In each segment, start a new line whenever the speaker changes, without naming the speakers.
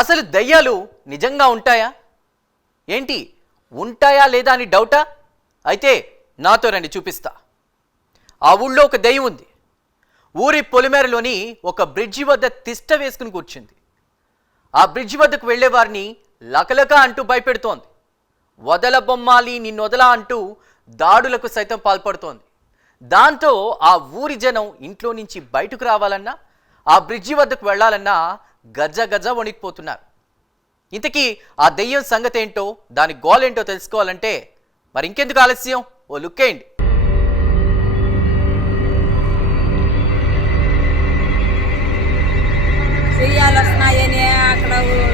అసలు దయ్యాలు నిజంగా ఉంటాయా? ఏంటి ఉంటాయా లేదా అని డౌటా? అయితే నాతో రండి చూపిస్తా. ఆ ఊళ్ళో ఒక దయ్యం ఉంది. ఊరి పొలిమేరలోని ఒక బ్రిడ్జి వద్ద తిష్ట వేసుకుని కూర్చుంది. ఆ బ్రిడ్జి వద్దకు వెళ్ళే వారిని లకలక అంటూ భయపెడుతోంది. వదల బొమ్మాలి నిన్నొదల అంటూ దాడులకు సైతం పాల్పడుతోంది. దాంతో ఆ ఊరి జనం ఇంట్లో నుంచి బయటకు రావాలన్నా ఆ బ్రిడ్జి వద్దకు వెళ్ళాలన్నా గజ గజ వణికిపోతున్నారు. ఇంతకీ ఆ దెయ్యం సంగతి ఏంటో దాని గోలేంటో తెలుసుకోవాలంటే మరి ఇంకెందుకు ఆలస్యం? ఓ లుక్ వేయండి.
చెయ్యాలు వస్తున్నాయని అక్కడ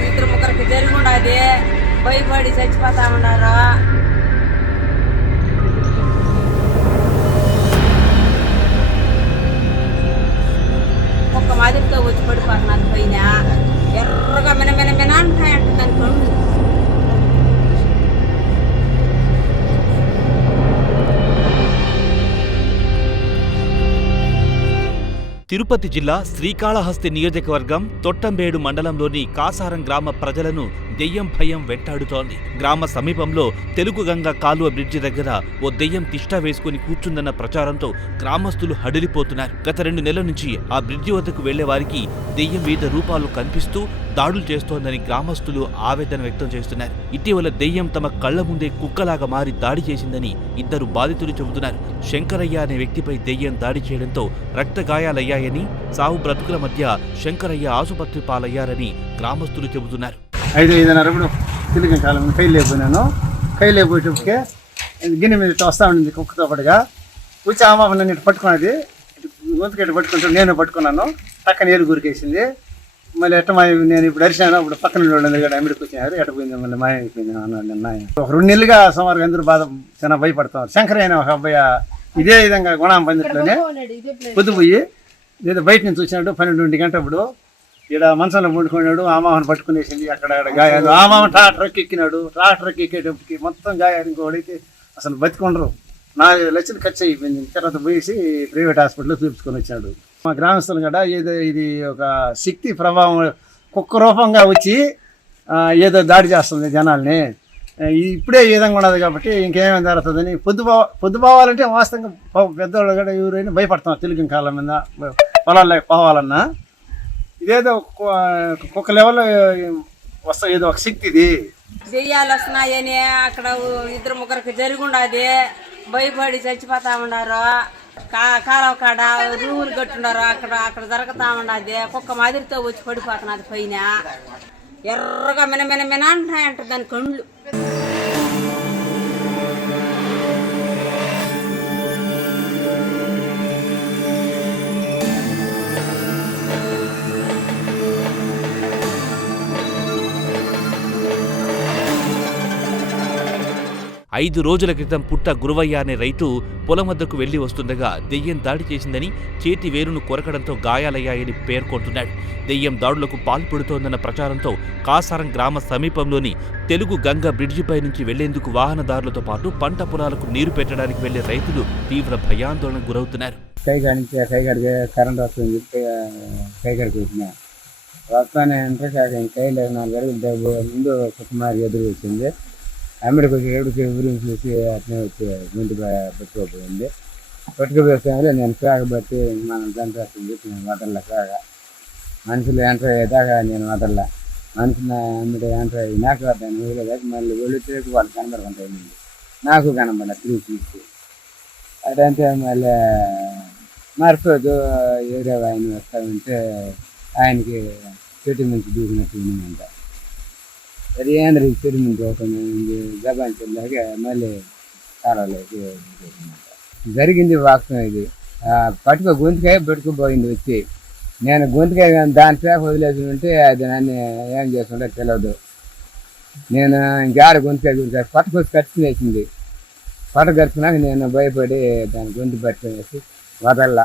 ఇద్దరు ముగ్గురికి జరిగి ఉండదు భయపడి చచ్చిపోతా ఉన్నారు.
తిరుపతి జిల్లా శ్రీకాళహస్తి నియోజకవర్గం తొట్టంబేడు మండలంలోని కాసారం గ్రామ ప్రజలను దెయ్యం భయం వెంటాడుతోంది. గ్రామ సమీపంలో తెలుగు గంగ కాలువ బ్రిడ్జి దగ్గర ఓ దెయ్యం తిష్ట వేసుకుని కూర్చుందన్న ప్రచారంతో గ్రామస్తులు హడిలిపోతున్నారు. గత రెండు నెలల నుంచి ఆ బ్రిడ్జి వద్దకు వెళ్ళే వారికి దెయ్యం వివిధ రూపాలు కనిపిస్తూ దాడులు చేస్తోందని గ్రామస్తులు ఆవేదన వ్యక్తం చేస్తున్నారు. ఇటీవల దెయ్యం తమ కళ్ళ ముందే కుక్కలాగా మారి దాడి చేసిందని ఇద్దరు బాధితులు చెబుతున్నారు. శంకరయ్య అనే వ్యక్తిపై దెయ్యం దాడి చేయడంతో రక్త గాయాలయ్యాయని సావు బ్రతుకుల మధ్య శంకరయ్య ఆసుపత్రి పాలయ్యారని గ్రామస్తులు చెబుతున్నారు.
ఐదు ఐదున్నర ఇప్పుడు తిరిగిన కాలం కై లేకపోయినాను. కై లేకపోయేటప్పటికే గిన్నె మీద వస్తా ఉండింది కుక్కతో పాటుగా. వచ్చి ఆ మామ నన్ను ఇటు పట్టుకున్నది. గొంతుకి ఇటు పట్టుకుంటూ నేను పట్టుకున్నాను. పక్కన ఏలు గురికేసింది. మళ్ళీ ఎట్ట మా నేను ఇప్పుడు అరిశాను. అప్పుడు పక్కన వాళ్ళు కూడా అమ్మిడికి వచ్చినారు ఎట్ట పోయింది మళ్ళీ మాయ అయిపోయింది అన్నాడు నిన్న. ఒక రెండు నెలలుగా సుమారు అందరూ బాధ చాలా భయపడతాం శంకర్ అయిన ఒక అబ్బాయి ఇదే విధంగా గుణం పందిట్లోనే పొద్దుపోయి ఏదో బయట నుంచి వచ్చినాడు పన్నెండు గంటప్పుడు ఇక్కడ మంచంలో పండుకున్నాడు ఆ పట్టుకునేసింది అక్కడ గాయాలు. ఆ మామ ట్రాక్టర్ ఎక్కినాడు. ట్రాక్టర్ ఎక్కేటప్పటికి మొత్తం గాయాలు ఇంకోడైతే అసలు బతికుండరు. నాలుగు లక్షలు ఖర్చు అయిపోయింది. తర్వాత పోయేసి ప్రైవేట్ హాస్పిటల్లో చూపించుకొని వచ్చాడు. మా గ్రామస్తులు కూడా ఏదో ఇది ఒక శక్తి ప్రభావం కుక్క రూపంగా వచ్చి ఏదో దాడి చేస్తుంది జనాల్ని. ఇప్పుడే ఈ విధంగా ఉన్నది కాబట్టి ఇంకేమేమి జరుగుతుందని పొద్దుబా పొద్దుపోవాలంటే వాస్తవంగా పెద్దవాళ్ళు కూడా ఎవరైనా భయపడుతున్నారు తెలుగు కాలం మీద. పొలాల్లోకి పోవాలన్నా. ఇదేదో ఒక లెవెల్ లెవెల్లో వస్తా ఏదో ఒక శక్తి ఇది.
దెయ్యాలు వస్తున్నాయని అక్కడ ఇద్దరు ముగ్గురికి జరిగి భయపడి చచ్చిపోతా ఉన్నారు. కా- కాడ రూములు కట్టున్నారు. అక్కడ అక్కడ జరుగుతా ఉండదు కుక్క మాదిరితో వచ్చి పడిపోతున్నది పైన. ఎర్రగా మిన మిన మిన దాని కళ్ళు.
ఐదు రోజుల క్రితం పుట్ట గురువయ్య అనే రైతు పొలం వద్దకు వెళ్ళి వస్తుండగా దెయ్యం దాడి చేసిందని చేతి వేరును కొరకడంతో గాయాలయ్యాయని పేర్కొంటున్నాడు. దెయ్యం దాడులకు పాల్పడుతోందన్న ప్రచారంతో కాసారం గ్రామ సమీపంలోని తెలుగు గంగ బ్రిడ్జిపై నుంచి వెళ్ళేందుకు వాహనదారులతో పాటు పంట పొలాలకు నీరు పెట్టడానికి వెళ్ళే రైతులు తీవ్ర భయాందోళనకు గురవుతున్నారు.
కైగాడి కైగాడికి కరెంట్ వస్తుంది కైగాడికి వచ్చిన వస్తానే అంటే నాలుగు అడుగులు ముందు కుటుంబానికి ఎదురు వచ్చింది. అమెరికా వచ్చేటప్పుడు గురించి చూసి అట్నే వచ్చి ముందు పట్టుకోపోయింది పట్టుకుపోతే నేను పేగ బట్టి మనం చంపేస్తుంది నేను వదల కాగా మనుషులు ఎంటర్ అయ్యేదాకా నేను వదల మనుషులు అమ్మడి ఎంటర్ అయ్యి నాకు వద్దాను వదిలేదాకా మళ్ళీ వెళ్ళి వాళ్ళు కనబడుకుంటాయి నాకు కనబడ త్రీ సీట్స్ అదంటే మళ్ళీ మర్చిపోదు ఏరియా ఆయన వస్తా ఉంటే ఆయనకి చెట్టు నుంచి దూకినట్టు ఉందంట అది ఏంద్ర ఈ చెట్టు మళ్ళీ కాలంలోకి జరిగింది వాస్తవం ఇది ఆ, పట్టుకో గొంతుకాయ పెట్టుకుపోయింది వచ్చి నేను గొంతుకాయ దాని పేక వదిలేసి ఉంటే అది నన్ను ఏం చేస్తుంటే తెలియదు నేను ఇంకాడ గొంతుకాయ గురించి పట్టుకొచ్చి కట్టుకునేసింది పట్ట కట్టుకున్నాక నేను భయపడి దాని గొంతు పట్టుకునేసి వదల్లా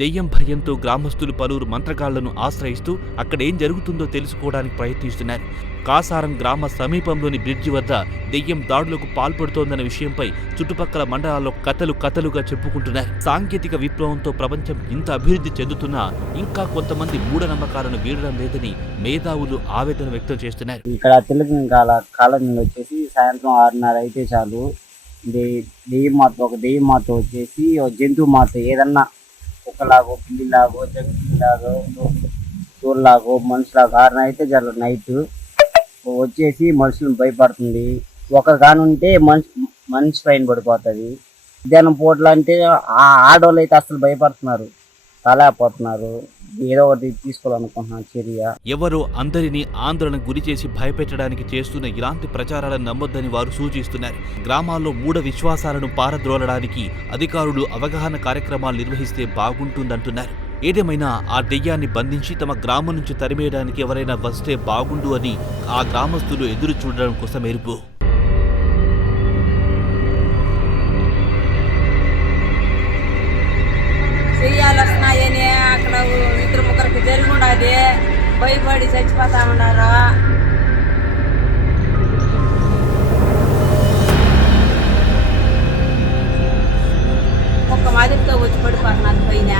దెయ్యం భయంతో గ్రామస్తులు పలువురు మంత్రగాళ్ళను ఆశ్రయిస్తూ అక్కడేం జరుగుతుందో తెలుసుకోవడానికి ప్రయత్నిస్తున్నారు. కాసారం గ్రామ సమీపంలోని బ్రిడ్జి వద్ద దెయ్యం దాడులకు పాల్పడుతోందన్న విషయంపై చుట్టుపక్కల మండలాల్లో కథలు కథలుగా చెప్పుకుంటున్నారు. సాంకేతిక విప్లవంతో ప్రపంచం ఇంత అభివృద్ధి చెందుతున్నా ఇంకా కొంతమంది మూఢనమ్మకాలను వీడడం లేదని మేధావులు ఆవేదన వ్యక్తం చేస్తున్నారు.
ఇక్కడ తెలుగు కాల వచ్చేసి సాయంత్రం ఆరున్నర అయితే చాలు. దెయ్యం మాత ఒక దెయ్యం మాత వచ్చేసి ఒక జంతువు మాత ఏదన్నా కుక్కలాగో పిల్లిలాగో జంతువులాగో తోలులాగో మనుషులాగో ఆరున్నర అయితే జరగదు నైట్. వచ్చేసి మనుషులను భయపడుతుంది. ఒక కానుంటే మనిషి మనిషి పైన పడిపోతుంది. మధ్యాహ్నం పూటలు అంటే ఆ ఆడవాళ్ళు అయితే అసలు భయపడుతున్నారు తలేకపోతున్నారు ఏదో ఒకటి తీసుకోవాలనుకుంటున్నాను చర్య.
ఎవరో అందరినీ ఆందోళనకు గురి చేసి భయపెట్టడానికి చేస్తున్న ఇలాంటి ప్రచారాలను నమ్మొద్దని వారు సూచిస్తున్నారు. గ్రామాల్లో మూఢ విశ్వాసాలను పారద్రోలడానికి అధికారులు అవగాహన కార్యక్రమాలు నిర్వహిస్తే బాగుంటుందంటున్నారు. ఏదేమైనా ఆ దెయ్యాన్ని బంధించి తమ గ్రామం నుంచి తరిమేయడానికి ఎవరైనా వస్తే బాగుండు అని ఆ గ్రామస్తులు ఎదురు చూడడం కోసం ఎరుపు
భయపడి చచ్చిపోతా ఉన్నారు? ఒక్క మాదిరితో వచ్చి పడిపోతున్నారు పైన